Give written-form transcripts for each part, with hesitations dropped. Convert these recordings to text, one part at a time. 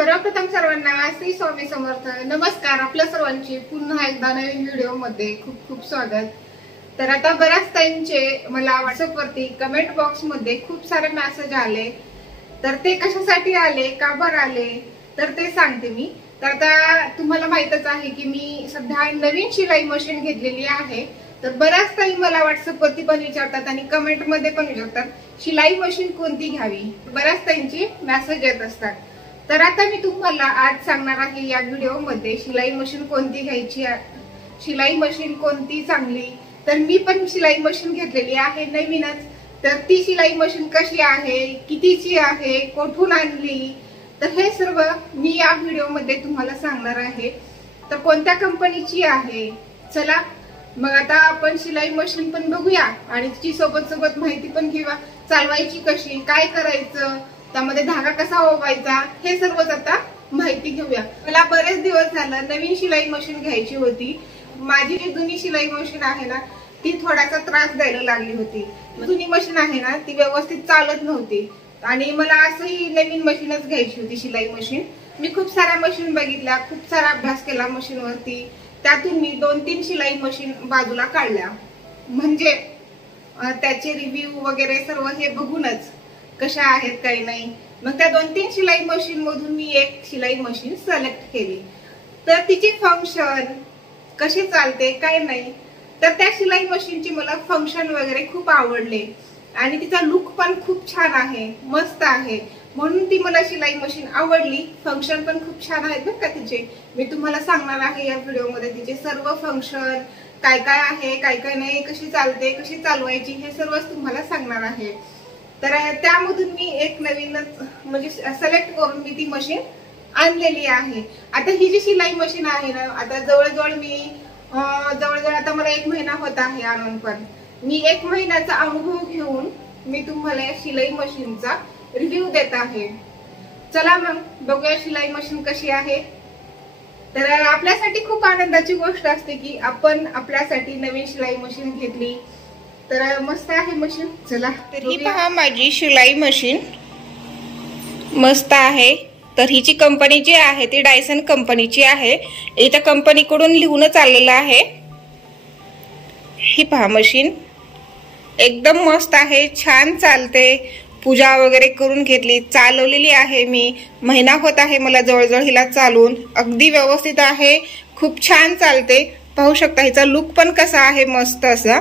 सर्वप्रथम सर्वांना श्री स्वामी समर्थ नमस्कार। आपल्या सर्वांची पुन्हा एकदा नवीन व्हिडिओ मध्ये खूप खूप स्वागत। तर आता बऱ्याच टाइमचे मला व्हॉट्सअप वरती कमेंट बॉक्स मध्ये खूप सारे मेसेज आले, तर ते कशासाठी आले, का बरं आले, तर ते सांगते मी। तर आता तुम्हाला माहितच आहे की मी सध्या नवीन शिलाई मशीन घेतलेली आहे। तर बऱ्याच टाइम मला व्हॉट्सअप वरती पण विचारतात आणि कमेंट मध्ये पण विचारतात शिलाई मशीन कोणती घ्यावी, बऱ्याच टाइमचे मेसेज येत असतात। तर आता मी तुम्हाला आज सांगणार आहे या व्हिडिओ मध्ये शिलाई मशीन कोणती घ्यायची, शिलाई मशीन कोणती चांगली। तर मी पण शिलाई मशीन घेतलेली आहे नवीनच। तर ती शिलाई मशीन कशी आहे, कितीची आहे, कुठून आणली, तर हे सर्व मी या व्हिडिओ मध्ये तुम्हाला सांगणार आहे। तर कोणत्या कंपनीची आहे, चला मग आता आपण शिलाई मशीन पण बघूया आणि तिची सोबत माहिती पण घेऊया। चालवायची कशी, काय करायचं, त्यामध्ये धागा कसा ओवायचा, हे सर्वच आता माहिती घेऊया। मला बरेच दिवस झालं नवीन शिलाई मशीन घ्यायची होती। माझी जी जुनी शिलाई मशीन आहे ना ती थोडासा त्रास द्यायला लागली होती। जुनी मशीन आहे ना ती व्यवस्थित चालत नव्हती आणि मला असंही नवीन मशीनच घ्यायची होती शिलाई मशीन। मी खूप साऱ्या मशीन बघितल्या, खूप सारा अभ्यास केला मशीन वरती। त्यातून मी 2-3 शिलाई मशीन बाजूला काढल्या, म्हणजे त्याचे रिव्ह्यू वगैरे सर्व हे बघूनच कशा आहेत काही नाही। मग त्या 2-3 शिलाई मशीन मधून मी एक शिलाई मशीन सिलेक्ट केली। तर तिची फंक्शन कशी चालते काय नाही, तर त्या शिलाई मशीनची मला फंक्शन वगैरे खूप आवडले आणि तिचा लुक पण खूप छान आहे, मस्त आहे, म्हणून ती मला शिलाई मशीन आवडली। फंक्शन पण खूप छान आहेत बरं का तिचे। मी तुम्हाला सांगणार आहे या व्हिडिओ मध्ये तिचे सर्व फंक्शन काय काय आहे, काय काय नाही, कशी चालते, कशी चालवायची, हे सर्वच तुम्हाला सांगणार आहे। तर त्यामधून मी एक नवीनच म्हणजे सिलेक्ट करून मी ती मशीन आणलेली आहे। आता ही जी शिलाई मशीन आहे ना, आता जवळजवळ आता मला 1 महिना होत आहे आणून, पण मी 1 महिन्याचा अनुभव घेऊन मी तुम्हाला या शिलाई मशीनचा रिव्ह्यू देत आहे। चला मग बघूया शिलाई मशीन कशी आहे। तर आपल्यासाठी खूप आनंदाची गोष्ट असते की आपण आपल्यासाठी नवीन शिलाई मशीन घेतली, तर मस्त आहे मशीन। चला तर ही पहा माझी शिलाई मशीन मस्त आहे। तर हिची कंपनी जी आहे ती डायसन कंपनीची आहे। इथं कंपनीकडून लिहूनच आलेलं आहे। ही पहा मशीन एकदम मस्त आहे, छान चालते। पूजा वगैरे करून घेतली, चालवलेली आहे मी, महिना होत आहे मला जवळजवळ हिला चालवून। अगदी व्यवस्थित आहे, खूप छान चालते। पाहू शकता हिचा लुक पण कसा आहे, मस्त असा।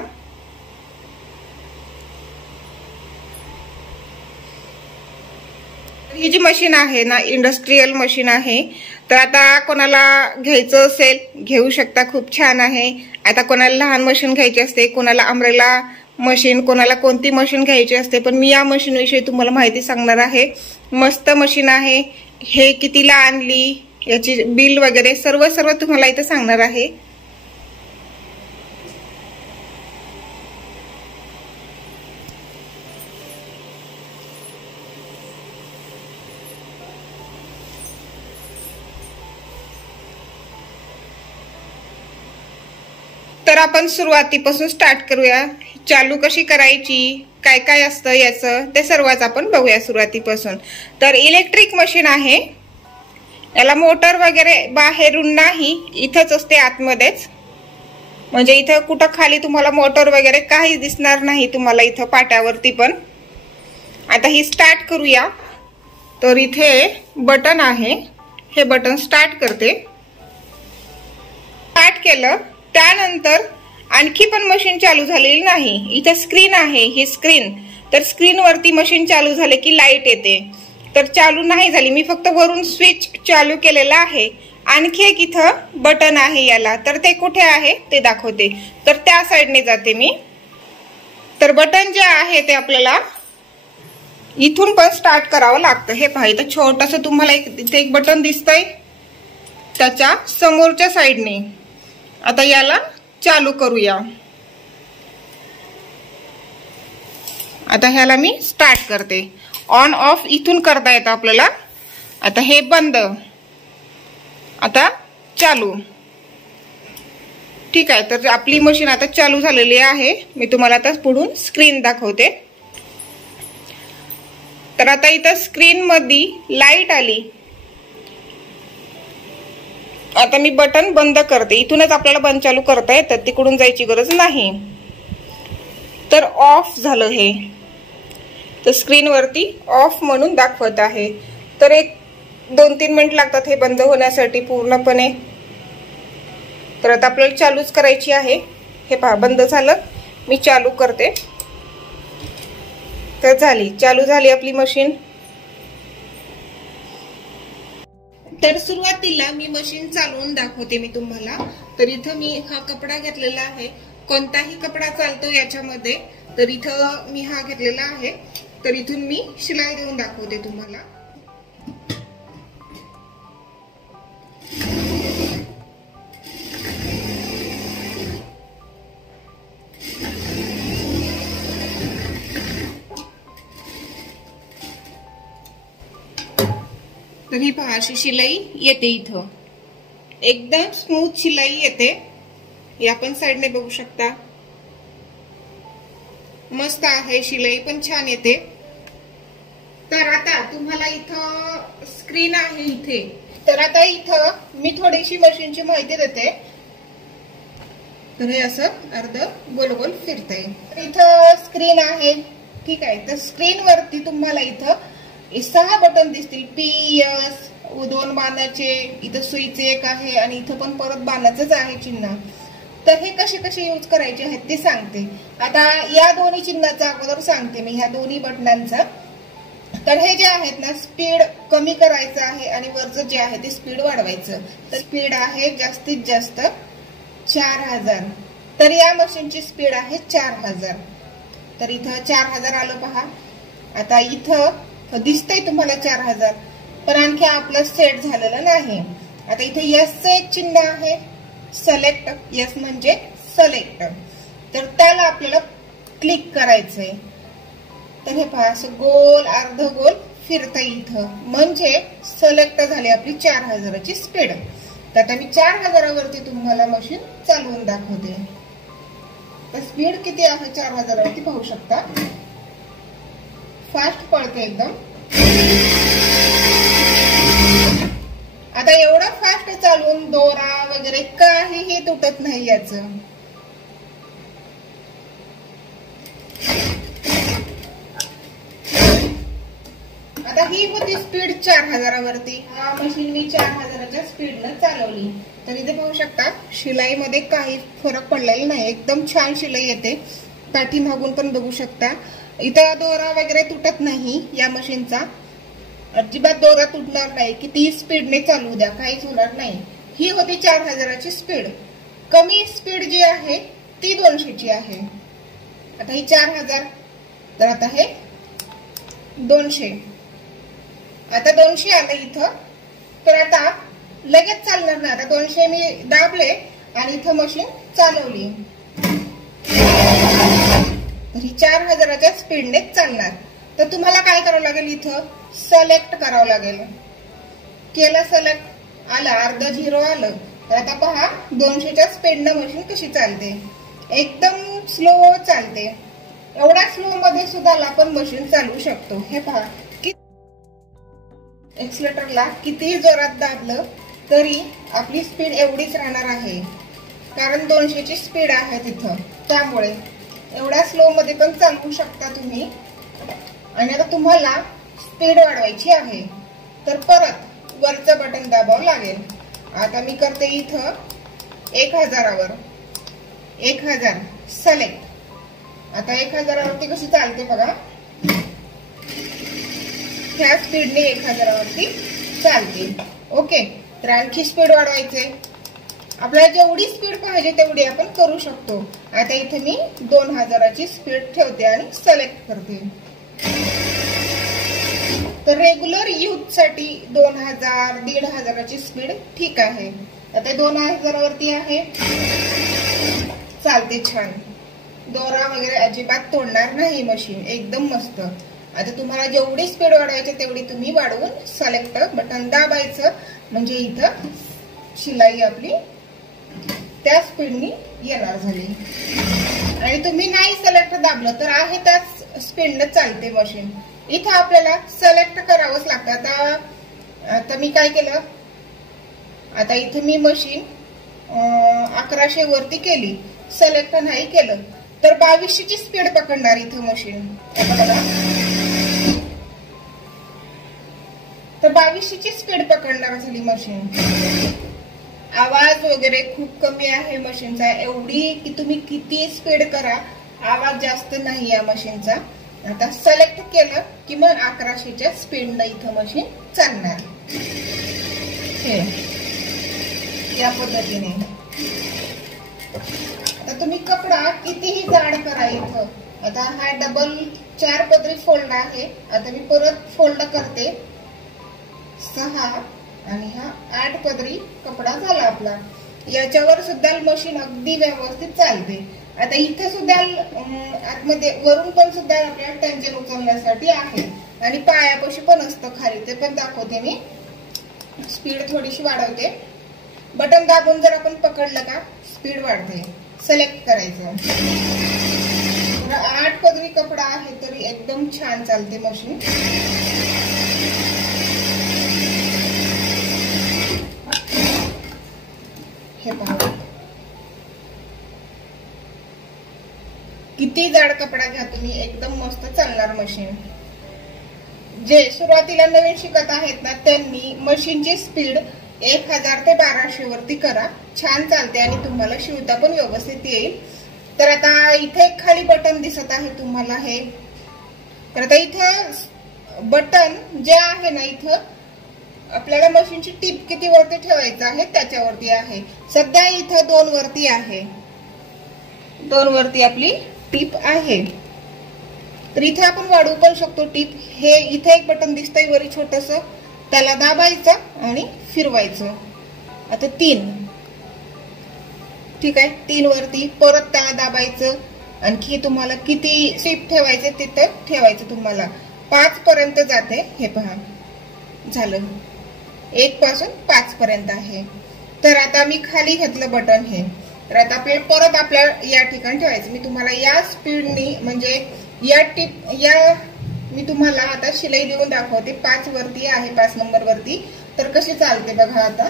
ही जी मशीन आहे ना इंडस्ट्रियल मशीन आहे। तर आता कोणाला घ्यायचं असेल घेऊ शकता, खूप छान आहे। आता कोणाला लहान मशीन घ्यायची असते, कोणाला अम्ब्रेला मशीन, कोणाला कोणती मशीन घ्यायची असते, पण मी या मशीन विषयी तुम्हाला माहिती सांगणार आहे। मस्त मशीन आहे। हे कितीला आणली, याची बिल वगैरे सर्व तुम्हाला इथे सांगणार आहे। तर आपण सुरुवातीपासून स्टार्ट करूया। चालू कशी करायची, काय काय असतं याचं, ते सर्वच आपण बघूया सुरुवातीपासून। तर इलेक्ट्रिक मशीन आहे, याला मोटर वगैरे बाहेरून नाही, इथंच असते आतमध्येच। म्हणजे इथं कुठं खाली तुम्हाला मोटर वगैरे काही दिसणार नाही तुम्हाला इथं पाट्यावरती पण। आता ही स्टार्ट करूया। तर इथे बटन आहे, हे बटन स्टार्ट करते। स्टार्ट केलं त्यानंतर आणखी पण मशीन चालू झालेली नाही। इथे स्क्रीन आहे, ही स्क्रीन, तर स्क्रीन वरती मशीन चालू झाले की लाईट येते। तर चालू नाही झाली, मी फक्त वरून स्विच चालू केलेला आहे। आणखी एक इथं बटन आहे याला, तर ते कुठे आहे ते दाखवते। तर त्या साइडने जाते मी। तर बटन जे आहे ते आपल्याला इथून पण स्टार्ट करावं लागतं। हे पहा इथं छोटंसं तुम्हाला एक बटन दिसतंय त्याच्या समोरच्या साइडने। आता याला चालू करूया। आता ह्याला मी स्टार्ट करते। ऑन ऑफ इथून करता येतं आपल्याला। आता हे बंद, आता चालू। ठीक आहे, तर आपली मशीन आता चालू झालेली आहे। मी तुम्हाला आता पुढून स्क्रीन दाखवते। तर आता इथं स्क्रीन मध्ये लाईट आली, आता मी बटन बंद करते, इथूनच आपल्याला बंद चालू करता येतं, तिकडून जायची गरज नाही. तर ऑफ झालं हे, तर स्क्रीनवरती ऑफ म्हणून दाखवत आहे. तर एक 2-3 मिनिट लागतात हे बंद होण्यासाठी पूर्णपणे. तर आता आपल्याला चालूच करायची आहे. हे पहा बंद झालं, मी चालू करते. तर झाली, चालू झाली आपली मशीन. तर सुरुवातीला मी मशीन चालवून दाखवते मी तुम्हाला. तर इथं मी हा कपडा घेतलेला आहे, कोणताही कपडा चालतो याच्यामध्ये. तर इथं मी हा घेतलेला आहे. तर इथून मी शिलाई देऊन दाखवते तुम्हाला. तर ही पहा अशी शिलाई येते, इथं एकदम स्मूथ शिलाई येते. या पण साइडने बघू शकता, मस्त आहे, शिलाई पण छान येते. तर आता तुम्हाला इथं स्क्रीन आहे इथे. तर आता इथं मी थोडीशी मशीनची माहिती देते. तर हे असं अर्ध गोल गोल फिरतंय. इथं स्क्रीन आहे, ठीक आहे. तर स्क्रीन वरती तुम्हाला इथं 6 बटन दिसतील, PS, 2 बाणाचे, इथं सुईचे एक आहे आणि इथं पण परत बाणाचंच आहे चिन्ह. तर हे कसे कसे यूज करायचे आहेत ते सांगते. आता या दोन्ही चिन्हाचा अगोदर सांगते मी, ह्या दोन्ही बटनांचा. तर हे जे आहेत ना, स्पीड कमी करायचं आहे आणि वरचं जे आहे ते स्पीड वाढवायचं. तर स्पीड आहे जास्तीत जास्त 4000. तर या मशीनची स्पीड आहे 4000. तर इथं 4000 आलं पहा. आता इथं दिसतंय तुम्हाला 4000, पण आणखी आपलं सेट झालेलं नाही. आता इथे यसचं एक चिन्ह आहे, सिलेक्ट, यस म्हणजे सिलेक्ट. तर त्याला आपल्याला क्लिक करायचंय. तर हे पहा असं गोल अर्ध गोल फिरतंय इथं, म्हणजे सिलेक्ट झाली आपली 4000ची स्पीड. तर आता मी 4000 वरती तुम्हाला मशीन चालवून दाखवते. तर स्पीड किती आहे 4000 वरती पाहू शकता, फास्ट पळते एकदम. आता एवढा फास्ट चालून दोरा वगैरे काहीही तुटत नाही याचं. आता ही होती स्पीड 4000 वरती. हा मशीन मी 4000च्या स्पीडनं चालवली. तर इथे पाहू शकता शिलाई मध्ये काही फरक पडलेला नाही, एकदम छान शिलाई येते. पाठीमागून पण बघू शकता, इथं दोरा वगैरे तुटत नाही या मशीनचा, अजिबात दोरा तुटणार नाही. किती स्पीडने चालू द्या काहीच होणार नाही. ही होती 4000ची स्पीड. कमी स्पीड जी आहे ती 200ची आहे. आता ही 4000, तर आता हे 200. आता 200 आलं इथं. तर आता लगेच चालणार नाही. आता 200 मी दाबले आणि इथं मशीन चालवली, तर ही 4000च्या स्पीडने चालणार. तर तुम्हाला काय करावं लागेल, इथं सिलेक्ट करावं लागेल. केलं सिलेक्ट, आलं अर्ध 0 आलं. तर आता पहा 200च्या स्पीडनं मशीन कशी चालते, एकदम स्लो चालते. एवढ्या स्लो मध्ये सुद्धा आपण मशीन चालवू शकतो. हे पहा, एक्सलेटरला कितीही जोरात दाबलं तरी आपली स्पीड एवढीच राहणार आहे, कारण 200ची स्पीड आहे तिथं. त्यामुळे एवढ्या स्लो मध्ये पण चालवू शकता तुम्ही. आणि आता तुम्हाला स्पीड वाढवायची आहे तर परत वरचं बटन दाबावं लागेल. आता मी करते इथं 1000 वर, 1000 सिलेक्ट. आता 1000 वरती कशी चालते बघा, ह्या स्पीडने 1000 वरती चालते. ओके, तर आणखी स्पीड वाढवायचे, आपल्याला जेवढी स्पीड पाहिजे तेवढी आपण करू शकतो. आता इथे मी 2000ची स्पीड ठेवते आणि सिलेक्ट करते. तर रेग्युलर यूज साठी 2000, 1500ची स्पीड ठीक आहे. आता 2000 वरती आहे, चालते छान, दोरा वगैरे अजिबात तोडणार नाही मशीन, एकदम मस्त. आता तुम्हाला जेवढी स्पीड वाढवायची तेवढी तुम्ही वाढवून सिलेक्ट बटन दाबायचं, म्हणजे इथं शिलाई आपली त्या स्पीडनी येणार झाली. आणि तुम्ही नाही सिलेक्ट दाबलं तर आहे त्याच स्पीडने चालते मशीन. इथं आपल्याला सिलेक्ट करावंच लागतं. आता मी काय केलं, आता इथे मी मशीन 1100 वरती केली, सिलेक्ट नाही केलं तर 2200 ची स्पीड पकडणार इथे मशीन. तर 2200 ची स्पीड पकडणार झाली मशीन. आवाज वगैरे खूप कमी आहे मशीनचा, एवढी की तुम्ही किती स्पीड करा आवाज जास्त नाही या मशीनचा. आता सिलेक्ट केलं की मग 1100 च्या स्पीडनं इथं मशीन चालणार. हे या पद्धतीने. आता तुम्ही कपडा कितीही जाड करा इथं. आता हा डबल 4 पदरी फोल्ड आहे. आता मी परत फोल्ड करते 6 आणि हा 8 पदरी कपडा झाला आपला. याच्यावर सुद्धा मशीन अगदी व्यवस्थित चालते. आता इथे सुद्धा आतमध्ये वरून पण सुद्धा आपल्याला टेन्शन उचलण्यासाठी आहे आणि पायापाशी पण असतं खाली, ते पण दाखवते मी. स्पीड थोडीशी वाढवते. बटन दाबून जर आपण पकडलं का स्पीड वाढते. सिलेक्ट करायचं. 8 पदरी कपडा आहे तरी एकदम छान चालते मशीन. हे पहा किती जाड कपडा घ्या तुम्ही एकदम मस्त चालणार मशीन. जे सुरुवातीला नवीन शिकत आहेत ना त्यांनी मशीनची स्पीड 1000 ते 1200 वरती करा. छान चालते आणि तुम्हाला शिवता पण व्यवस्थित येईल. तर आता इथे खाली बटन दिसत आहे तुम्हाला हे. तर आता इथे बटन जे आहे ना इथं आपल्याला मशीनची टीप किती वरती ठेवायचं आहे त्याच्यावरती आहे. सध्या इथं 2 वरती आहे. 2 वरती आपली टीप आहे. तर इथे आपण वाढवू पण शकतो टीप. हे इथे एक बटन दिसतंय वरी छोटस, त्याला दाबायचं आणि फिरवायचं. आता 3 ठीक आहे. 3 वरती परत त्याला दाबायचं. आणखी तुम्हाला किती स्टेप ठेवायचे तिथं ठेवायचं. तुम्हाला 5 पर्यंत जाते. हे पहा झालं. 1 पासून 5 पर्यंत आहे. तर आता मी खाली घेतलं बटन हे. तर आता आपल्याला परत आपल्या या ठिकाणी ठेवायचं. मी तुम्हाला या स्पीडनी म्हणजे या टिप या मी तुम्हाला आता शिलाई देऊन दाखवते. 5 वरती आहे, 5 नंबर वरती. तर कशी चालते बघा आता.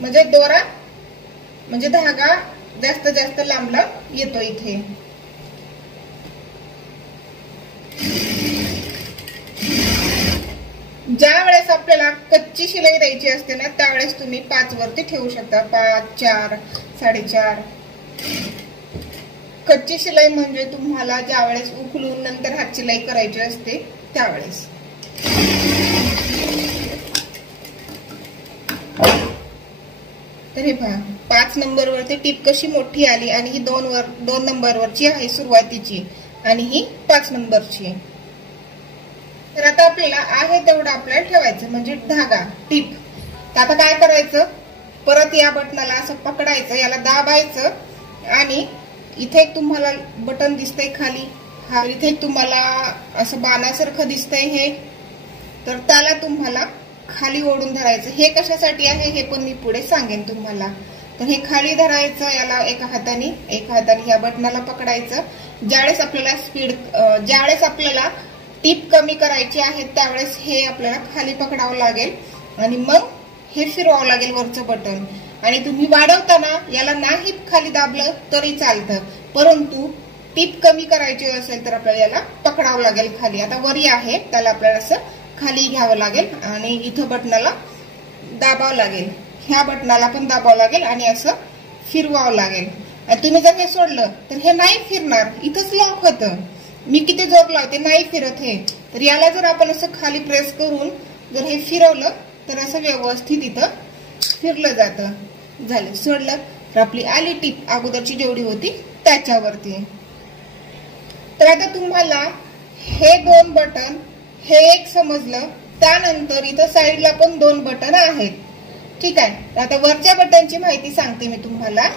म्हणजे दोरा म्हणजे धागा जास्त जास्त लांब लांब येतो इथे. ज्या वेळेस आपल्याला कच्ची शिलाई द्यायची असते ना त्यावेळेस तुम्ही 5 वरती ठेवू शकता. 5, 4, 4.5. कच्ची शिलाई म्हणजे तुम्हाला ज्या वेळेस उकलून नंतर हात शिलाई करायची असते त्यावेळेस. तर हे पहा 5 नंबर वरती टीप कशी मोठी आली आणि ही 2 नंबर वरची आहे सुरुवातीची आणि ही 5 नंबरची. तर आता आपल्याला आहे तेवढं आपल्याला ठेवायचं म्हणजे धागा टीप. तर आता काय करायचं, परत या बटनाला असं पकडायचं, याला दाबायचं आणि इथे एक तुम्हाला बटन दिसतंय खाली. हा इथे एक तुम्हाला असं बाणासारखं दिसतंय हे. तर त्याला तुम्हाला खाली ओढून धरायचं. हे कशासाठी आहे हे पण मी पुढे सांगेन तुम्हाला. तर हे खाली धरायचं याला एका हाताने ह्या बटनाला पकडायचं. ज्यावेळेस आपल्याला स्पीड ज्यावेळेस आपल्याला टीप कमी करायची आहे त्यावेळेस हे आपल्याला खाली पकडावं लागेल आणि मग हे फिरवावं लागेल वरचं बटन. आणि तुम्ही वाढवताना याला नाही खाली दाबलं तरी चालतं, परंतु टीप कमी करायची असेल तर आपल्याला याला पकडावं लागेल खाली. आता वरी आहे त्याला आपल्याला असं खाली घ्यावं लागेल आणि इथं बटनाला दाबावं लागेल. ह्या बटनाला पण दाबावं लागेल आणि असं फिरवावं लागेल. तुम्ही जर हे सोडलं तर हे नाही फिरणार, इथंच लॉक होतं. मी किती जोर लावते नाही फिरत हे. तर याला जर आपण असं खाली प्रेस करून जर हे फिरवलं तर असं व्यवस्थित इथं फिरलं जातं. झालं. सोडलं तर आपली आली टीप अगोदरची जेवढी होती त्याच्यावरती. तर आता तुम्हाला हे 2 बटन हे एक समजलं. त्यानंतर इथं साईडला पण 2 बटन आहेत. ठीक आहे. आता वरच्या बटनची माहिती सांगते मी तुम्हाला.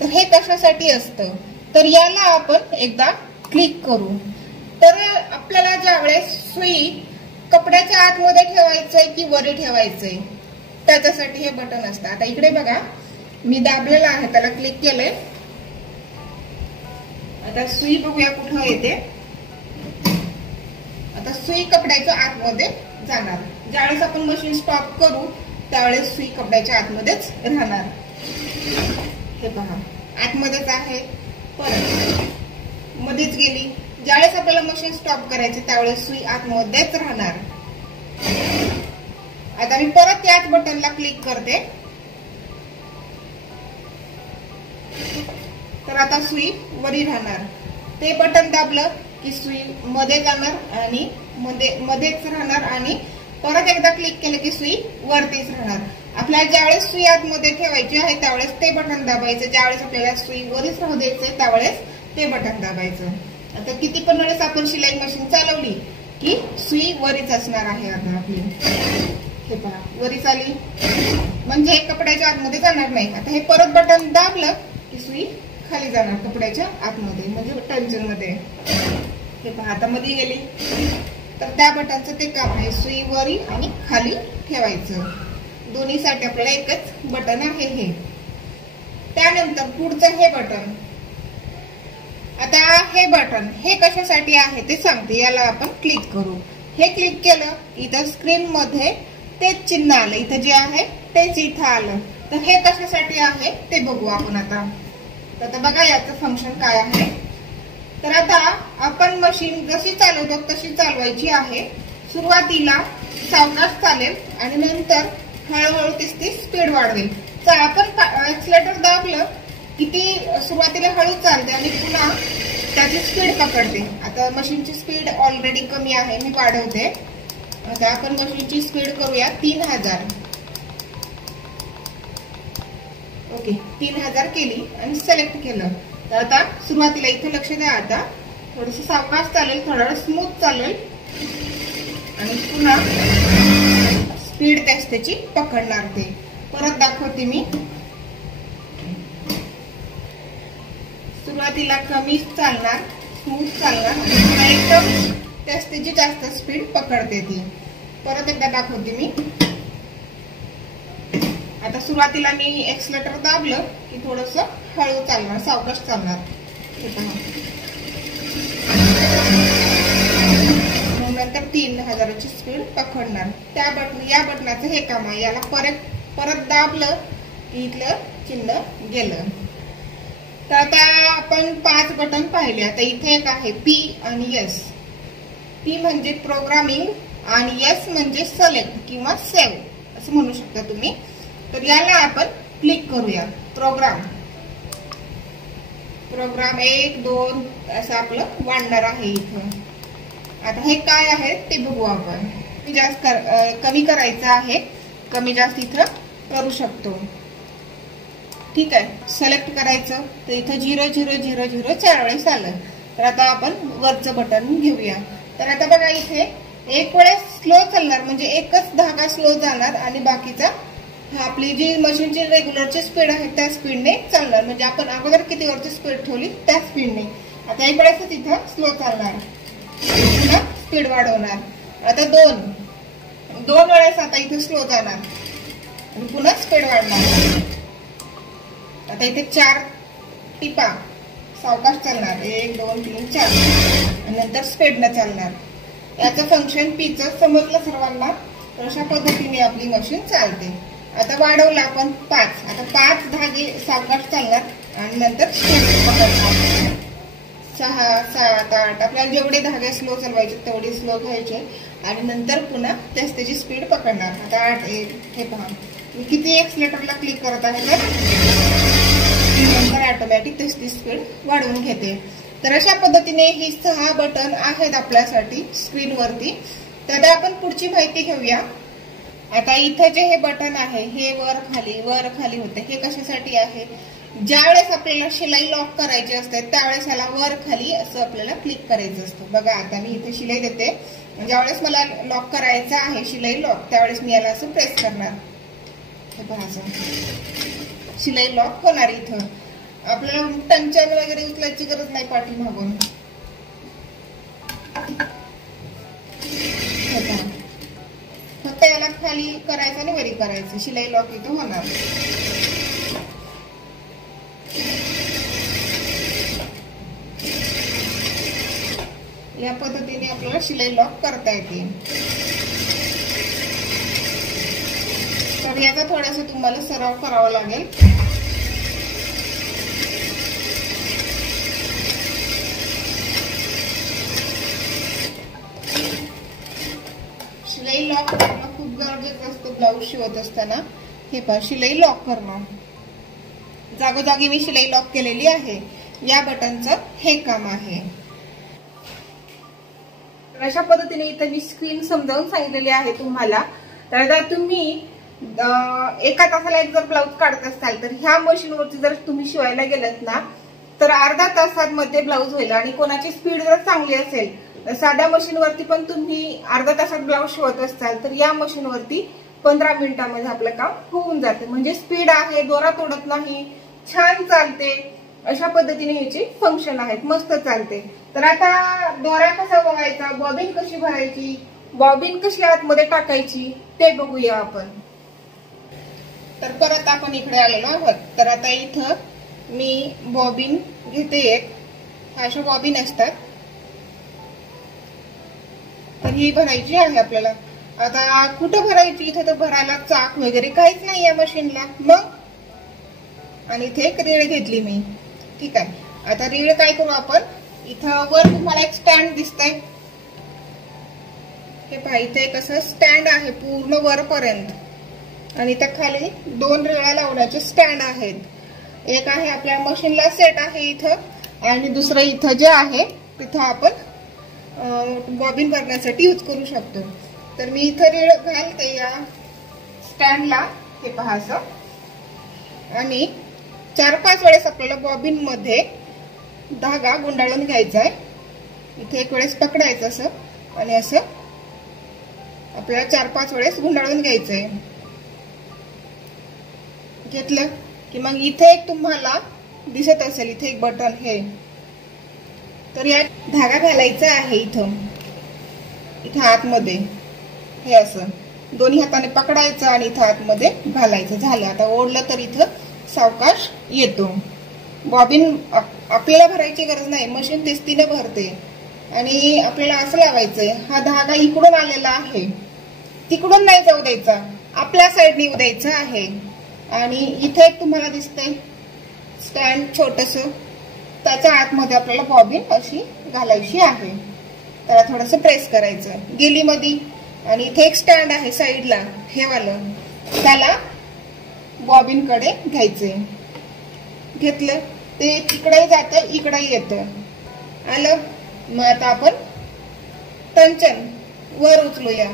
तर हे कशासाठी असतं तर याला आपण एकदा क्लिक करू. तर आपल्याला ज्यावेळेस सुई कपड्याच्या आतमध्ये ठेवायचंय की वरी ठेवायचंय त्याच्यासाठी हे बटन असतं. आता इकडे बघा मी दाबलेला आहे, त्याला क्लिक केलंय. आता सुई बघूया कुठं येते. आता सुई कपड्याच्या आतमध्ये जाणार. ज्यावेळेस आपण मशीन स्टॉप करू त्यावेळेस सुई कपड्याच्या आतमध्येच राहणार. हे पहा आतमध्येच आहे, परत मध्येच गेली. ज्यावेळेस आपल्याला मशीन स्टॉप करायचे त्यावेळेस सुई आतमध्येच राहणार. आता मी परत याच बटनला क्लिक करते. तर आता सुई वरी राहणार. ते बटन दाबलं की सुई मध्ये जाणार आणि मध्येच राहणार आणि परत एकदा क्लिक केलं की सुई वरतीच राहणार. आपल्याला ज्यावेळेस सुई आतमध्ये ठेवायची आहे त्यावेळेस ते बटन दाबायचं. ज्यावेळेस आपल्याला सुई वरीच राहू द्यायचं त्यावेळेस ते बटन दाबायचं. आता किती पण वेळेस आपण शिलाई मशीन चालवली की सुई वरीच असणार आहे. आता आपली हे पहा वरीच आली म्हणजे कपड्याच्या आतमध्ये जाणार नाही. आता हे परत बटन दाबलं की सुई खाली जाणार कपड्याच्या आतमध्ये म्हणजे टेन्शन मध्ये. हे पहा आता मध्ये गेली. तर त्या बटनचं ते काम आहे सुई वरी आणि खाली ठेवायचं. दोन्हीसाठी आपल्याला एकच बटन आहे हे. त्यानंतर पुढचं हे बटन. आता हे बटन हे कशासाठी आहे ते सांगते. याला आपण क्लिक करू. हे क्लिक केलं इथं स्क्रीन मध्ये तेच चिन्ह आलं. इथं जे आहे तेच इथं आलं. तर हे कशासाठी आहे ते बघू आपण आता. तर बघा याचं फंक्शन काय आहे. तर आता आपण मशीन जशी चालवतो तशी चालवायची आहे. सुरुवातीला सावकाश चालेल आणि नंतर हळूहळू ती स्पीड वाढवेल. तर आपण एक्सलेटर दाबलं की ती सुरुवातीला हळू चालते आणि पुन्हा त्याची स्पीड पकडते. आता मशीनची स्पीड ऑलरेडी कमी आहे, मी वाढवते. आता आपण मशीनची स्पीड करूया 3000. ओके 3000 केली आणि सिलेक्ट केलं. तर आता सुरुवातीला इथे लक्ष द्या. आता थोडस सावकाश चालेल, थोडा वेळ स्मूथ चालेल आणि पुन्हा स्पीड त्याची पकडणार. ते परत दाखवते मी. सुरुवातीला कमी चालणार, स्मूथ चालणार आणि पुन्हा एकदम त्याची जास्त स्पीड पकडते ती. परत एकदा दाखवते मी. आता सुरुवातीला मी एक्सलेटर दाबलं की थोडस हळू चालणार, सावकाश चालणार. नंतर 3000ची स्पीड पकडणार. या बटनाचं हे काम आहे. याला परत दाबलं की इथलं चिन्ह गेलं. तर आता आपण 5 बटन पाहिले. आता इथे एक आहे पी आणि एस. पी म्हणजे प्रोग्रामिंग आणि एस म्हणजे सिलेक्ट किंवा सेव्ह असं म्हणू शकता तुम्ही. तर याला आपण क्लिक करूया. प्रोग्राम 1 2 असं आपलं वाढणार आहे इथं. आता हे काय आहे ते बघू आपण. जास्त कमी करायचं आहे, कमी जास्त इथं करू शकतो. ठीक आहे. सिलेक्ट करायचं तर इथं 0 0 0 0 4 वेळेस आलं. तर आता आपण वरचं बटन घेऊया. तर आता बघा इथे एक वेळेस स्लो चालणार म्हणजे एकच धागा स्लो जाणार आणि बाकीचा आपली जी मशीनची रेग्युलरची स्पीड आहे त्या स्पीडने चालणार. म्हणजे आपण अगोदर किती वरची स्पीड ठेवली त्या स्पीडने. आता एक वेळेस तिथं स्लो चालणार, पुन्हा स्पीड वाढवणार. आता दोन वेळेस आता इथे स्लो जाणार आणि पुन्हा स्पीड वाढणार. आता इथे 4 टिपा सावकाश चालणार 1 2 3 4 आणि नंतर स्पीडनं चालणार. याचं फंक्शन पीचं समजलं सर्वांना. तर अशा पद्धतीने आपली मशीन चालते. आता वाढवलं आपण 5. आता 5 धागे सावकाश चालणार आणि नंतर स्पीड पकडणार. 6 7 8 आपल्याला जेवढे धागे स्लो चालवायचे तेवढे स्लो घ्यायचे आणि नंतर पुन्हा त्याची स्पीड पकडणार. आता 8 1 हे पहा मी किती एक्सलेटरला क्लिक करत आहे तर नंतर ऑटोमॅटिक त्याची स्पीड वाढवून घेते. तर अशा पद्धतीने ही 6 बटन आहेत आपल्यासाठी स्क्रीनवरती. तर आपण पुढची माहिती घेऊया. आता इथं जे हे बटन आहे हे वर खाली होते. हे कशासाठी आहे? ज्यावेळेस आपल्याला शिलाई लॉक करायची असते त्यावेळेस ह्याला वर खाली असं आपल्याला क्लिक करायचं असतं. बघा आता मी इथे शिलाई देते. ज्यावेळेस मला लॉक करायचं आहे शिलाई लॉक त्यावेळेस मी याला असं प्रेस करणार. हे पहा असं शिलाई लॉक होणार. इथं आपल्याला टंचन वगैरे उचलायची गरज नाही पाठीमागून. फक्त याला खाली करायचं आणि वरी करायचं. शिलाई लॉक इथं होणार. या पद्धतीने आपल्याला शिलाई लॉक करता येते. तर तर याचा थोडासा तुम्हाला सराव करावा लागेल. शिलाई लॉक करणं खूप गरजेचं असतं ब्लाऊज शिवत असताना. हे पहा, शिलाई लॉक करणं. जागोजागी मी शिलाई लॉक केलेली आहे. या बटनचं हे काम आहे. अशा पद्धतीने इथे मी स्क्रीन समजावून सांगितलेली आहे तुम्हाला. तर आता तुम्ही एका तासाला एक जर ब्लाऊज काढत असाल तर ह्या मशीनवरती जर तुम्ही शिवायला गेलात ना तर अर्धा तासामध्ये ब्लाऊज होईल. आणि कोणाची स्पीड जर चांगली असेल, साध्या मशीनवरती पण तुम्ही अर्धा तासात ब्लाऊज शिवत असाल तर या मशीनवरती 15 मिनिटांमध्ये आपलं काम होऊन जाते. म्हणजे स्पीड आहे, दोरा तोडत नाही, छान चालते. अशा पद्धतीने याची फंक्शन आहेत, मस्त चालते. तर आता दोरा कसा वळायचा, बॉबिन कशी भरायची, बॉबिन कशी आतमध्ये टाकायची ते बघूया आपण. तर परत आपण इकडे आलेलो आहोत. तर आता इथं मी बॉबिन घेते एक. अशा बॉबिन असतात, तर ही भरायची आहे आपल्याला. आता कुठं भरायची, इथं तर भरायला चाक वगैरे काहीच नाही या मशीनला. मग आणि इथे एक रीळ घेतली मी. ठीक आहे. आता रीळ काय करू आपण, इथं वर तुम्हाला एक स्टँड दिसतंय. हे पहा, इथे कसं स्टँड आहे पूर्ण वरपर्यंत. आणि त्या खाली 2 रेळ्या लावण्याचे स्टँड आहेत. एक आहे आपल्या मशीनला सेट आहे इथं, आणि दुसरं इथं जे आहे तिथं आपण बॉबिन भरण्यासाठी यूज करू शकतो. तर मी इथं रीळ घालते या स्टँडला. हे पहा असं. आणि 4-5 वेळेस आपल्याला बॉबिन मध्ये धागा गुंडाळून घ्यायचा आहे. इथे एक वेळेस पकडायचं असं आणि असं आपल्याला 4-5 वेळेस गुंडाळून घ्यायचंय. घेतलं की मग इथे एक तुम्हाला दिसत असेल, इथे एक बटन हे. तर या धागा घालायचा आहे इथं आतमध्ये. हे असं दोन्ही हाताने पकडायचं आणि इथं आतमध्ये घालायचं. झालं. आता ओढलं तर इथं सावकाश येतो. बॉबिन आपल्याला भरायची गरज नाही, मशीन तेस्तीने भरते. आणि आपल्याला असं लावायचंय, हा धागा इकडून आलेला आहे, तिकडून नाही जाऊ द्यायचा, आपल्या साईडने येऊ द्यायचा आहे. आणि इथे एक तुम्हाला दिसतंय स्टँड छोटस, त्याच्या आतमध्ये आपल्याला बॉबिन अशी घालायची आहे. त्याला थोडंसं प्रेस करायचं, गेली मध्ये. आणि इथे एक स्टँड आहे साईडला, हे वालं, त्याला बॉबिन कडे घ्यायचंय. घेतलं ते तिकडे जातं, इकडे येतं. आलं. मग आता आपण टंचन वर उचलूया.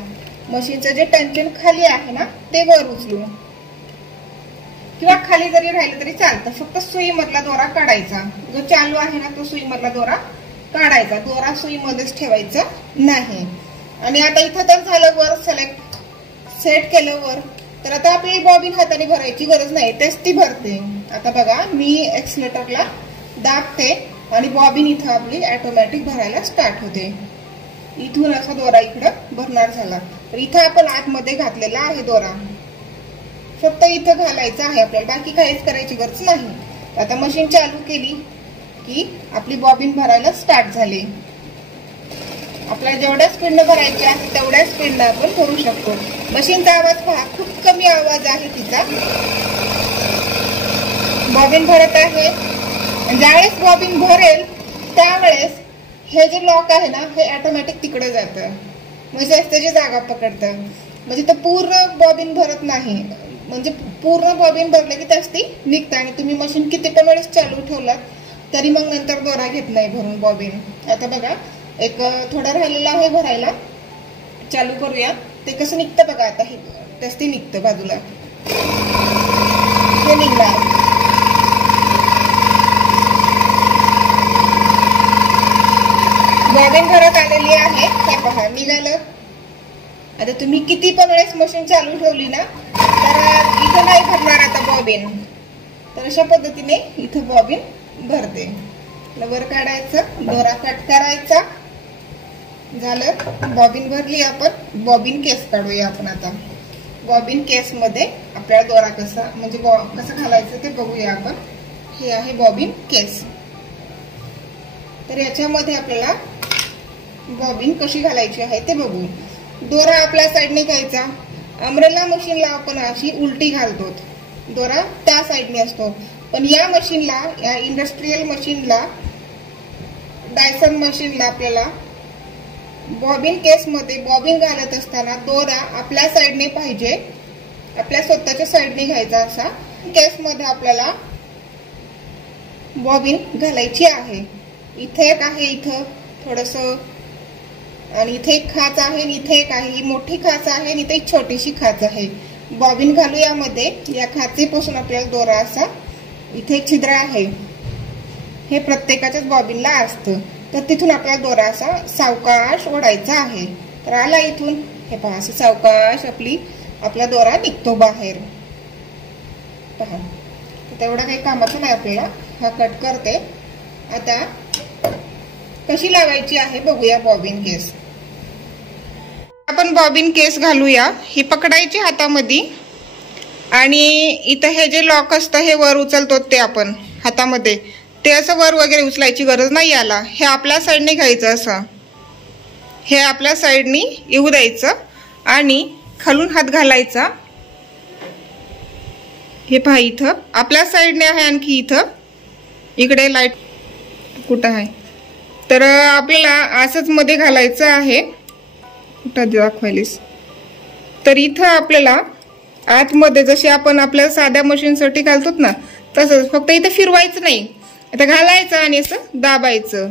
मशीनचं जे टंचन खाली आहे ना ते वर उचलू, किंवा खाली जरी राहिलं तरी चालतं. फक्त सुई मधला दोरा काढायचा. जो चालू आहे ना तो सुई मधला दोरा काढायचा. दोरा सुई मध्येच ठेवायचा नाही. आणि आता इथं तर झालं वर सेट केलं वर. तर आता आपली बॉबिन हाताने भरायची गरज नाही, तेच ती भरते. आता बघा, मी एक्सलेटरला दाबते आणि बॉबिन इथं आपली ऑटोमॅटिक भरायला स्टार्ट होते. इथून असा दोरा इकडं भरणार झाला. तर इथं आपण आतमध्ये घातलेला आहे दोरा, फक्त इथं घालायचं आहे आपल्याला, बाकी काहीच करायची गरज नाही. आता मशीन चालू केली की आपली बॉबिन भरायला स्टार्ट झाली. आपल्याला जेवढ्या स्पीडनं भरायची आहे तेवढ्या स्पीडनं आपण भरू शकतो. मशीनचा आवाज पहा, खूप कमी आवाज आहे तिचा. बॉबिन भरत आहे. ज्यावेळेस बॉबिन भरेल त्यावेळेस हे जे लॉक आहे ना हे ऑटोमॅटिक तिकडे जातं, म्हणजे त्याची जागा पकडतं. म्हणजे तर पूर्ण बॉबिन भरत नाही, म्हणजे पूर्ण बॉबिन भरलं की त्याच ती निघतं. आणि तुम्ही मशीन किती पण वेळेस चालू ठेवलात तरी मग नंतर दोरा घेत नाही भरून बॉबिन. आता बघा, एक थोडं राहिलेलं आहे भरायला. चालू करूया. ते कसं निघतं बघा. आता हे त्याच ते निघतं बाजूला, हे निघणार. बॉबिन भरत आलेली आहे. हे पहा, निघालं. आता तुम्ही किती पण वेळेस मशीन चालू ठेवली ना तर इथं नाही भरणार आता बॉबिन. तर अशा पद्धतीने इथं बॉबिन भरते. वर काढायचं, दोरा कट करायचा. झालं. बॉबिन भरली आपण. बॉबिन केस काढूया आपण आता. बॉबिन केस मध्ये आपल्याला दोरा कसा म्हणजे कसं घालायचं ते बघूया आपण. हे आहे बॉबिन केस. तर याच्यामध्ये आपल्याला बॉबिन कशी घालायची आहे ते बघू. दोरा आपल्या साईडने घ्यायचा अम्ब्रेला मशीनला आपण अशी उलटी घालतो, दोरा त्या साईडने असतो. पण या मशीनला, या इंडस्ट्रियल मशीनला, डायसन मशीनला आपल्याला बॉबिन केस मध्ये बॉबिन घालत असताना दोरा आपल्या साईडने पाहिजे, आपल्या स्वतःच्या साईडने घ्यायचा. असा केस मध्ये आपल्याला बॉबिन घालायची आहे. इथे एक आहे, इथं थोडस, आणि इथे एक खाच आहे, इथे एक आहे, मोठी खाच आहे, आणि इथे एक छोटीशी खाच आहे. बॉबिन घालू यामध्ये. या खाचेपासून आपल्याला दोरा असा, इथे एक छिद्र आहे, हे प्रत्येकाच्याच बॉबिनला असतं. तर तिथून आपल्याला दोरा असा सावकाश ओढायचा आहे. तर आला इथून, हे पहा असं सावकाश आपला दोरा निघतो बाहेर. पहा, तेवढा काही कामाचं नाही आपल्याला. हा कट करते. आता कशी लावायची आहे बघूया बॉबिन केस. आपण बॉबिन केस घालूया. ही पकडायची हातामध्ये, आणि इथं हे जे लॉक असतं हे वर उचलतो ते आपण हातामध्ये, ते असं वर वगैरे उचलायची गरज नाही याला. हे आपल्या साईडने घ्यायचं, असं हे आपल्या साईडने येऊ द्यायचं, आणि खालून हात घालायचा. हे पहा इथं आपल्या साईडने आहे, आणखी इथं इकडे लाईट कुठं आहे, तर आपल्याला असंच मध्ये घालायचं आहे. कुठं दाखवायलीस, तर इथं आपल्याला आतमध्ये जसे आपण आपल्या साध्या मशीनसाठी घालतो ना तसंच, फक्त इथं फिरवायचं नाही. आता घालायचं आणि असं दाबायचं.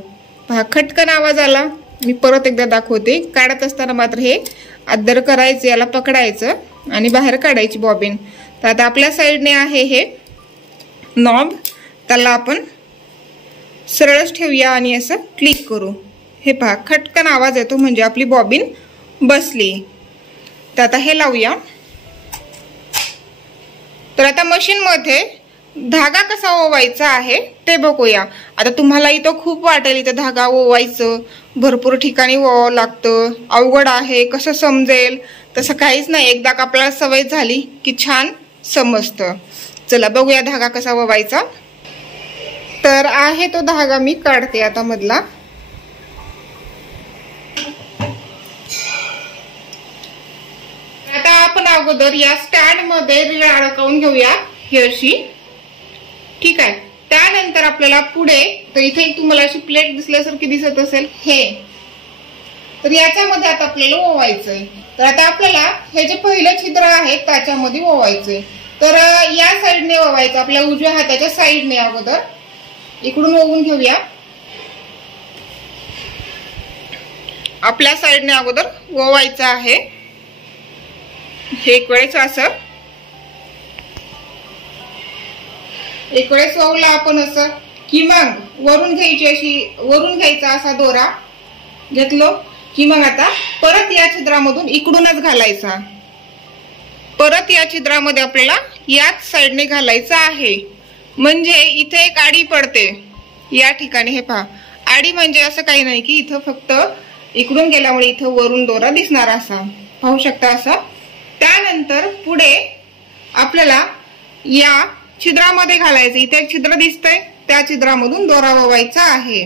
पहा खटकन आवाज आला. मी परत एकदा दाखवते. काढत असताना मात्र हे अद्दर करायचं, याला पकडायचं आणि बाहेर काढायची बॉबिन. तर आता आपल्या साईडने आहे हे नॉब, त्याला आपण सरळच ठेवूया आणि असं क्लिक करू. हे पहा खटकन आवाज येतो, म्हणजे आपली बॉबिन बसली. तर आता हे लावूया. तर आता मशीन मध्ये धागा कसा ओवायचा आहे ते बघूया. आता तुम्हाला इथं खूप वाटेल, इथं धागा ओवायचं भरपूर ठिकाणी ओवावं लागतं, अवघड आहे, कसं समजेल. तसं काहीच नाही. एकदा का आपल्याला सवय झाली की छान समजतं. चला बघूया धागा कसा ओवायचा. तर आहे तो धागा मी काढते आता मधला. आता आपण अगोदर या स्टँड मध्ये रीळ अडकवून घेऊया ही अशी, ठीक आहे. त्यानंतर आपल्याला पुढे, तर इथे तुम्हाला अशी प्लेट दिसल्यासारखी दिसत असेल हे, तर याच्यामध्ये आता आपल्याला ओवायचंय. तर आता आपल्याला हे जे पहिलं छिद्र आहे त्याच्यामध्ये ओवायचंय. तर या साईडने ओवायचं, आपल्या उजव्या हाताच्या साईडने. अगोदर इकडून ओवून घेऊया. आपल्या साईडने अगोदर ओवायचं आहे. हे एक वेळेस असं, एक वेळेस ओवला आपण असं की मग वरून घ्यायची, अशी वरून घ्यायचा असा दोरा घेतलो की मग आता परत या छिद्रामधून इकडूनच घालायचा. परत या छिद्रामध्ये आपल्याला याच साईडने घालायचा आहे. म्हणजे इथे एक आडी पडते या ठिकाणी. हे पहा, आडी म्हणजे असं काही नाही की इथं फक्त इकडून गेल्यामुळे इथं वरून दोरा दिसणार, असा पाहू शकता असा. त्यानंतर पुढे आपल्याला या छिद्रामध्ये घालायचं. इथे एक छिद्र दिसतंय, त्या छिद्रामधून दोरा ओवायचा आहे.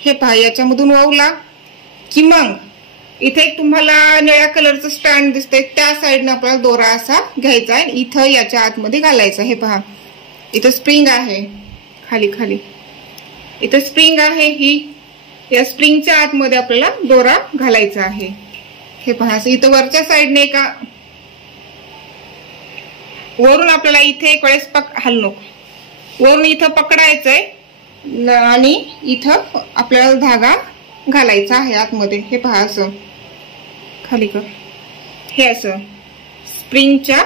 हे पहा, याच्यामधून ओवला की मग इथे एक तुम्हाला निळ्या कलरचं स्टँड दिसतंय, त्या साईडने आपल्याला दोरा असा घ्यायचा आहे. इथं याच्या आतमध्ये घालायचा. हे पहा, इथं स्प्रिंग आहे, खाली खाली इथं स्प्रिंग आहे. ही या स्प्रिंगच्या आतमध्ये आपल्याला दोरा घालायचा आहे. हे पहा, इथं वरच्या साईडने का वरून आपल्याला इथे एक वेळेस हललो, वरून इथं पकडायचंय आणि इथं आपल्याला धागा घालायचा आहे आतमध्ये. हे पहा, असं खाली कर, हे असं स्प्रिंगच्या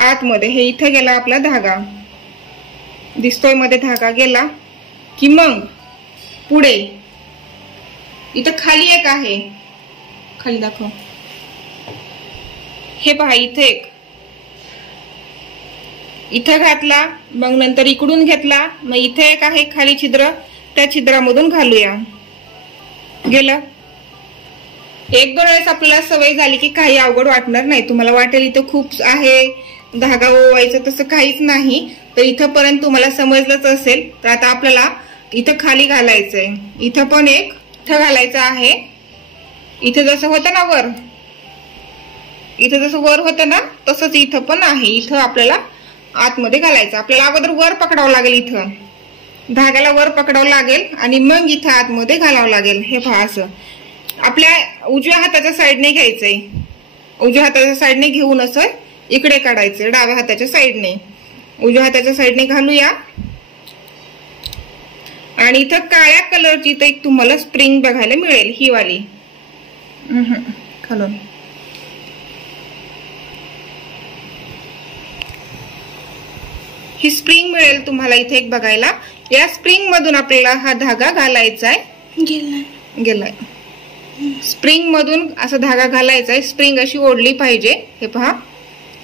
आतमध्ये. हे इथं गेला आपला धागा, दिसतोय मध्ये धागा गेला की मग पुढे इथं खाली एक आहे, खाली दाखव. हे पहा, इथे एक इथं घातला, मग नंतर इकडून घेतला, मग इथे एक आहे खाली छिद्र, त्या छिद्रामधून घालूया. गेलं. एक दोन वेळेस आपल्याला सवय झाली की काही अवघड वाटणार नाही. तुम्हाला वाटेल इथं खूप आहे धागा ओवायचं, तसं काहीच नाही. तर इथंपर्यंत तुम्हाला समजलंच असेल. तर आता आपल्याला इथं खाली घालायचंय, इथं पण एक इथं घालायचं आहे. इथं जसं होतं ना वर इथं जसं वर होतं ना तसंच इथं पण आहे. इथं आपल्याला आतमध्ये घालायचं. आपल्याला अगोदर वर पकडावं लागेल, इथं धाग्याला वर पकडावं लागेल आणि मग इथं आतमध्ये घालावं लागेल. हे पहा असं आपल्या उजव्या हाताच्या साईडने घ्यायचंय. उजव्या हाताच्या साईडने घेऊन असं इकडे काढायचं. डाव्या हाताच्या साईडने, उजव्या हाताच्या साईडने घालूया. आणि इथं काळ्या कलरची इथं एक तुम्हाला स्प्रिंग बघायला मिळेल, ही वाली खालून. ही स्प्रिंग मिळेल तुम्हाला इथे एक बघायला. या स्प्रिंग मधून आपल्याला हा धागा घालायचा आहे. गेलाय. स्प्रिंग मधून असा धागा घालायचा आहे. स्प्रिंग अशी ओढली पाहिजे. हे पहा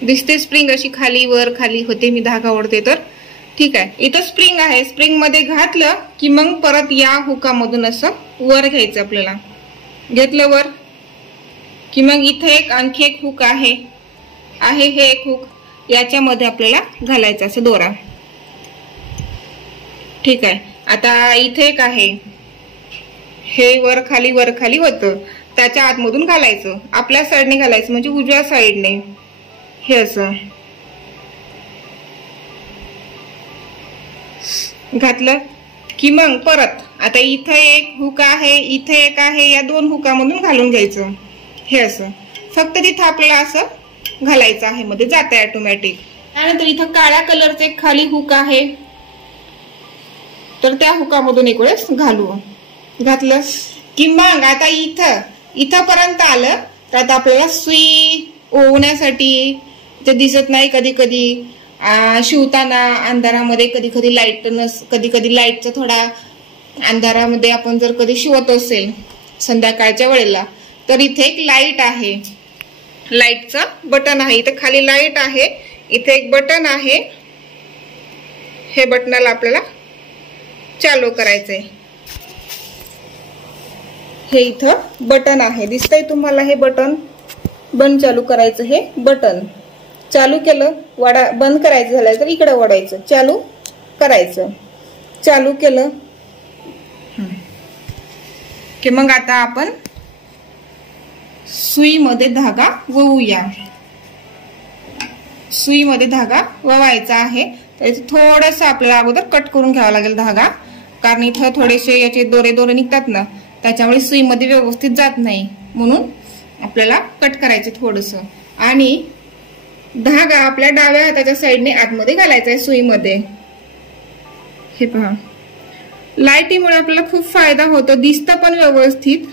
दिसते स्प्रिंग अशी खाली वर खाली होते. मी धागा ओढते तर ठीक आहे. इथं स्प्रिंग आहे. स्प्रिंग मध्ये घातलं की मग परत या हुकामधून असं वर घ्यायचं. आपल्याला घेतलं वर की मग इथे एक आणखी एक हुक आहे. हे एक हुक याच्यामध्ये आपल्याला घालायचं असं दोरा. ठीक आहे. आता इथे एक आहे. हे वर खाली होतं. त्याच्या आतमधून घालायचं. आपल्या साईडने घालायचं म्हणजे उजव्या साईडने. हे असं घातलं की मग परत आता इथे एक हुक आहे, इथे एक आहे. या दोन हुकामधून घालून घ्यायचं. हे असं फक्त तिथं आपल्याला असं घालायचं आहे. मध्ये जाते ऑटोमॅटिक. त्यानंतर इथं काळ्या कलरचे खाली हुक आहे. तर त्या हुकामधून एक वेळेस घातलं की मग आता इथपर्यंत आलं तर आता आपल्याला सुई ओवण्यासाठी ते दिसत नाही. कधी कधी शिवताना अंधारामध्ये कधी लाईटचा थोडा अंधारामध्ये आपण जर कधी शिवत असेल संध्याकाळच्या वेळेला तर इथे एक लाईट आहे. लाईटचं बटन आहे. इथे खाली लाईट आहे. इथे एक बटन आहे. हे बटनाला आपल्याला चालू करायचंय. हे इथं बटन आहे. दिसतंय तुम्हाला हे बटन. बंद चालू करायचं. हे बटन चालू केलं बंद करायचं झालं तर इकडे ओढायचं. चालू करायचं. चालू केलं की मग आता आपण सुईमध्ये धागा वळूया. सुईमध्ये धागा वळवायचा आहे. तर थोडस आपल्याला अगोदर कट करून घ्यावा लागेल धागा. कारण इथं थोडेसे याचे दोरे निघतात ना, त्याच्यामुळे सुईमध्ये व्यवस्थित जात नाही. म्हणून आपल्याला कट करायचे थोडस. आणि धागा आपल्या डाव्या हाताच्या साईडने आतमध्ये घालायचा आहे सुईमध्ये. हे पहा लाईटीमुळे आपल्याला खूप फायदा होतो. दिसतं पण व्यवस्थित.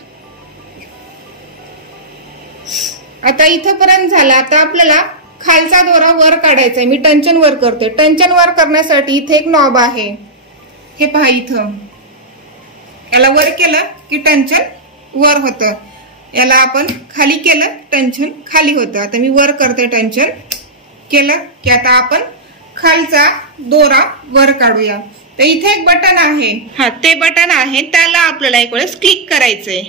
आता इथपर्यंत झाला. आता आपल्याला खालचा दोरा वर काढायचा आहे. मी टंचन वर करते. टंचन वर करण्यासाठी इथे एक नॉब आहे. हे पहा इथं याला वर केलं की टंचन वर होतं. याला आपण खाली केलं टंचन खाली होतं. आता मी वर करते. टंचन केलं की आता आपण खालचा दोरा वर काढूया. तर इथे एक बटन आहे. ते बटन आहे. त्याला आपल्याला एक वेळेस क्लिक करायचंय.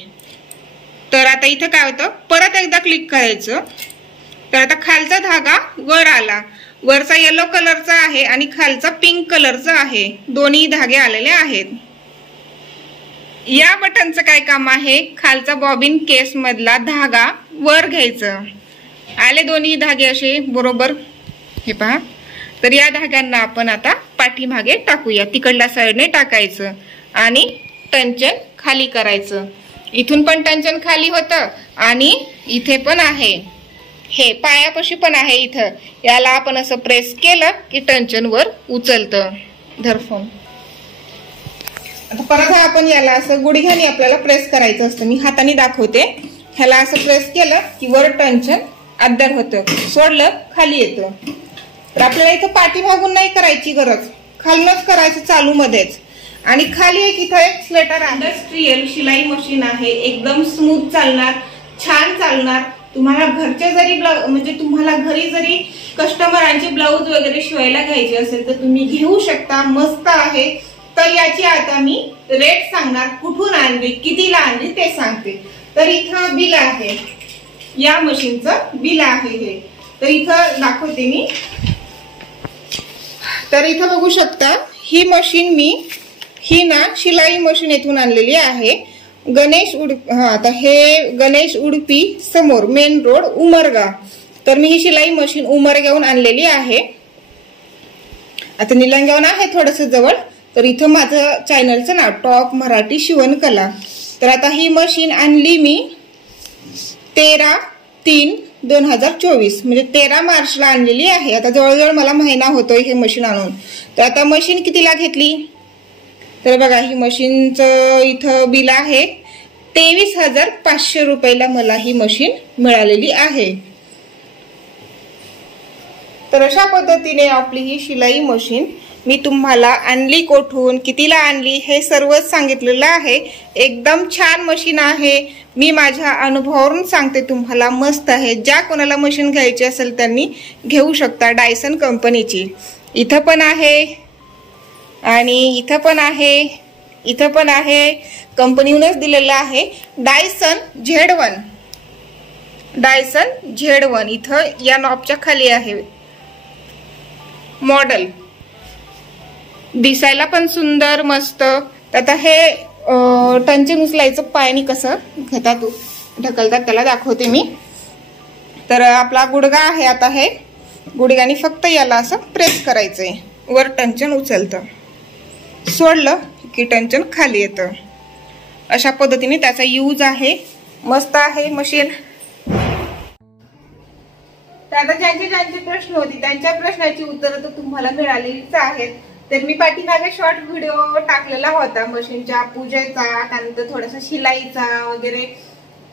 तर आता इथं काय होतं परत एकदा क्लिक करायचं. तर आता खालचा धागा वर आला. वरचा येलो कलरचा आहे आणि खालचा पिंक कलरचा आहे. दोन्ही धागे आलेले आहेत. या बटनचं काय काम आहे, खालचा बॉबिन केस मधला धागा वर घ्यायचं. आले दोन्ही धागे असे बरोबर. हे पहा. तर या धाग्यांना आपण आता पाठीमागे टाकूया. तिकडल्या साईडने टाकायचं आणि टंचन खाली करायचं. इथून पण टंचन खाली होतं आणि इथे पण आहे. हे पायापाशी पण आहे. इथं याला आपण असं प्रेस केलं की टंचन वर उचलतं. धरफोन आता परत आपण याला असं गुडघ्याने आपल्याला प्रेस करायचं असतं. मी हाताने दाखवते. ह्याला असं प्रेस केलं की वर टंचन अद्दर होतं. सोडलं खाली येतं. तर आपल्याला इथं पाठीमागून नाही करायची गरज, खालूनच करायचं चालू मध्येच. आणि खाली इथं एक स्वेटर आहे. इंडस्ट्रियल शिलाई मशीन आहे. एकदम स्मूथ चालणार, छान चालणार. तुम्हाला घरचे जरी म्हणजे तुम्हाला घरी जरी कस्टमरांचे ब्लाऊज वगैरे शिवायला घ्यायचे असेल तर तुम्ही घेऊ शकता. मस्त आहे. तर याची आता मी रेट सांगणार. कुठून आणली, कितीला आणली ते सांगते. तर इथं बिल आहे. या मशीनचं बिल आहे हे. तर इथं दाखवते मी. तर इथं बघू शकता ही मशीन ही ना शिलाई मशीन येथून आणलेली आहे. गणेश उडपी. आता हे गणेश उडपी समोर मेन रोड उमरगा तर मी ही शिलाई मशीन उमरग्याहून आणलेली आहे. आता निलंग्याहून आहे थोडंसं जवळ. तर इथं माझं चॅनलचं नाव टॉप मराठी शिवणकला. तर आता ही मशीन आणली मी 13/3/2024 म्हणजे 13 मार्चला आणलेली आहे. आता जवळजवळ मला महिना होतोय हे मशीन आणून. तर आता मशीन कितीला घेतली तर बघा, ही मशीनचं इथं बिल आहे 23,500 रुपयाला मला ही मशीन मिळालेली आहे. तर अशा पद्धतीने आपली ही शिलाई मशीन मी तुम्हाला आणली कोठून, कितीला आणली हे सर्वच सांगितलेलं आहे. एकदम छान मशीन आहे. मी माझ्या अनुभवावरून सांगते तुम्हाला, मस्त आहे. ज्या कोणाला मशीन घ्यायची असेल त्यांनी घेऊ शकता. डायसन कंपनीची इथं पण आहे आणि इथं पण आहे, इथं पण आहे. कंपनीहूनच दिलेलं आहे. डायसन Z1, डायसन Z1 इथं या नॉबच्या खाली आहे मॉडेल. दिसायला पण सुंदर मस्त. आता हे टंचन उचलायचं पायानी कसं घेतात ढकलतात त्याला दाखवते मी. तर आपला गुडगा आहे. आता हे गुडघ्याने फक्त याला असं प्रेस करायचंय. वर टंचन उचलतं, सोडलं की टंचन खाली येतं. अशा पद्धतीने त्याचा यूज आहे. मस्त आहे मशीन. तर आता ज्यांचे प्रश्न होते त्यांच्या प्रश्नाची उत्तरं तर तुम्हाला मिळालेलीच आहेत. तर मी पाठीमागे शॉर्ट व्हिडिओ टाकलेला होता मशीनच्या पूजेचा, त्यानंतर थोडासा शिलाईचा वगैरे.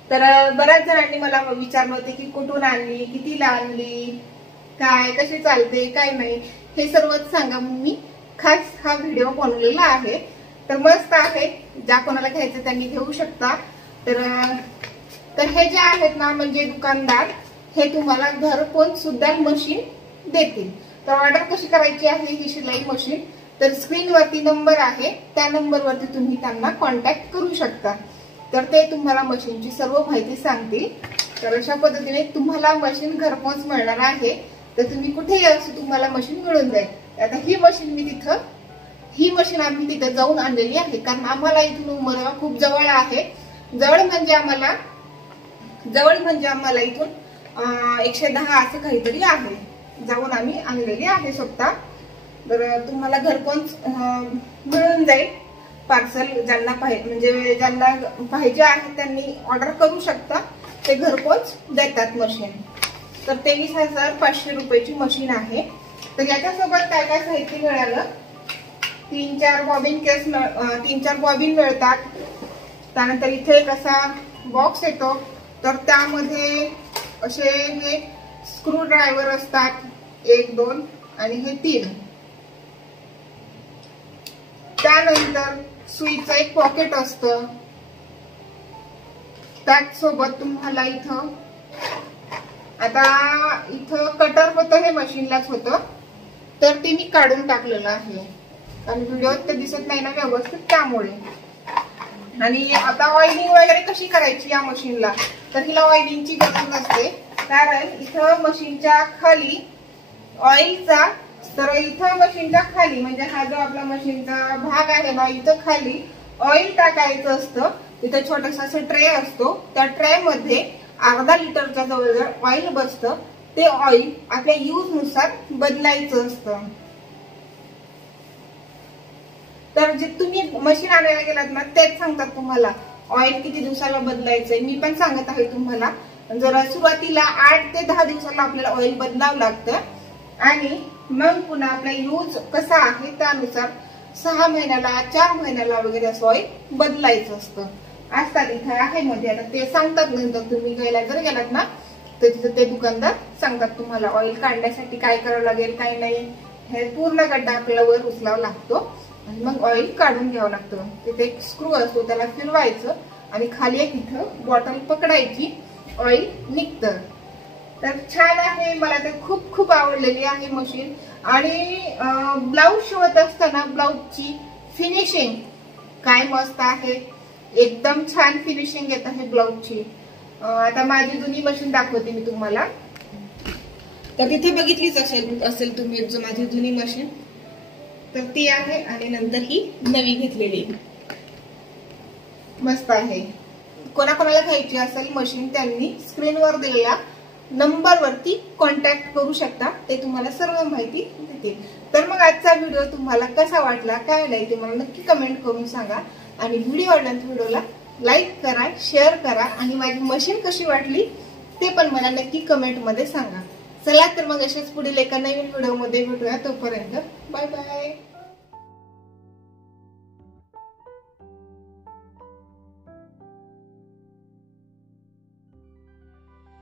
तर बऱ्याच जणांनी मला विचारलं होते की कुठून आणली, कितीला आणली, काय कशी चालते काय नाही, हे सर्वच सांगा. मी खास हा व्हिडिओ बनवलेला आहे. तर मस्त आहे. ज्या कोणाला घ्यायचं त्यांनी घेऊ शकता. तर हे जे आहेत ना म्हणजे दुकानदार, हे तुम्हाला घरपोच सुद्धा मशीन देतील. तर ऑर्डर कशी करायची आहे ही शिलाई मशीन, तर स्क्रीनवरती नंबर आहे, त्या नंबरवरती तुम्ही त्यांना कॉन्टॅक्ट करू शकता. तर ते तुम्हाला मशीनची सर्व माहिती सांगतील. तर अशा पद्धतीने तुम्हाला मशीन घरपोच मिळणार आहे. तर तुम्ही कुठेही असं तुम्हाला मशीन मिळून जाईल. आता ही मशीन आम्ही तिथे जाऊन आणलेली आहे, कारण आम्हाला इथून उमरगा खूप जवळ आहे. जवळ म्हणजे आम्हाला इथून 110 असं काहीतरी आहे. जाऊन आम्ही आणलेली आहे स्वतः. तर तुम्हाला घरपोच मिळून जाईल पार्सल. ज्यांना पाहिजे आहे त्यांनी ऑर्डर करू शकता. ते घरपोच देतात मशीन. तर 23,500 रुपयाची मशीन आहे. तर याच्यासोबत काय काय साहित्य मिळालं, 3-4 बॉबिन मिळतात. त्यानंतर इथे एक असा बॉक्स येतो. तर त्यामध्ये असे हे स्क्रू ड्रायव्हर असतात, 1, 2 आणि हे 3. त्यानंतर सुईचं एक पॉकेट असतं. त्याचसोबत तुम्हाला इथं कटर होतं, हे मशीनलाच होतं. तर ते मी काढून टाकलेलं आहे, कारण व्हिडिओत ते दिसत नाही ना व्यवस्थित, त्यामुळे. आणि आता ऑइलिंग वगैरे कशी करायची या मशीनला, तर हिला ऑइलिंगची गरज नसते. कारण इथं मशीनच्या खाली ऑइलचा, तर इथं मशीनच्या खाली म्हणजे हा जो आपला मशीनचा भाग आहे ना, इथं खाली ऑइल टाकायचं असतं. इथं छोटासा असा ट्रे असतो. त्या ट्रे मध्ये अर्धा लिटरच्या जवळजवळ ऑइल बसतं. ते ऑइल आपल्या यूज नुसार बदलायचं असतं. तर जे तुम्ही मशीन आणायला गेलात ना, तेच सांगतात तुम्हाला ऑइल किती दिवसाला बदलायचंय. मी पण सांगत आहे तुम्हाला. जर सुरुवातीला 8 ते 10 दिवसाला आपल्याला ऑइल बदलावं लागतं. आणि मग पुन्हा आपला यूज कसा आहे त्यानुसार 6 महिन्याला 4 महिन्याला वगैरे असं ऑइल बदलायचं असतं. असतात इथे आहे मध्ये. आता ते सांगतात नंतर तुम्ही घ्यायला जर गेलात ना, तर तिथं ते दुकानदार सांगतात तुम्हाला ऑइल काढण्यासाठी काय करावं लागेल काय नाही. हे पूर्ण गड्डा आपल्याला वर उचलावा लागतो आणि मग ऑइल काढून घ्यावं लागतं. तिथे एक स्क्रू असतो, त्याला फिरवायचं आणि खाली एक इथं बॉटल पकडायची, ऑइल निघतं. तर छान आहे. मला तर खूप खूप आवडलेली आहे मशीन. आणि ब्लाऊज शिवत असताना ब्लाऊजची फिनिशिंग काय मस्त आहे. एकदम छान फिनिशिंग येत आहे ब्लाऊजची. आता माझी जुनी मशीन दाखवते मी तुम्हाला. तर तिथे बघितलीच असेल तुम्ही माझी जुनी मशीन, तर ती आहे. आणि नंतर ही नवी घेतलेली मस्त आहे. कोणाकोणाला घ्यायची असेल मशीन त्यांनी स्क्रीनवर दिलेल्या नंबरवरती कॉन्टॅक्ट करू शकता, ते तुम्हाला सर्व माहिती देतील. तर मग आजचा व्हिडिओ तुम्हाला कसा वाटला, काय नाही ते मला नक्की कमेंट करून सांगा. आणि व्हिडिओ आवडला तर व्हिडिओला लाईक करा, शेअर करा आणि माझी मशीन कशी वाटली ते पण मला नक्की कमेंट मध्ये सांगा. चला तर मग अशाच पुढील एका नवीन व्हिडिओ मध्ये भेटूया. तोपर्यंत बाय बाय.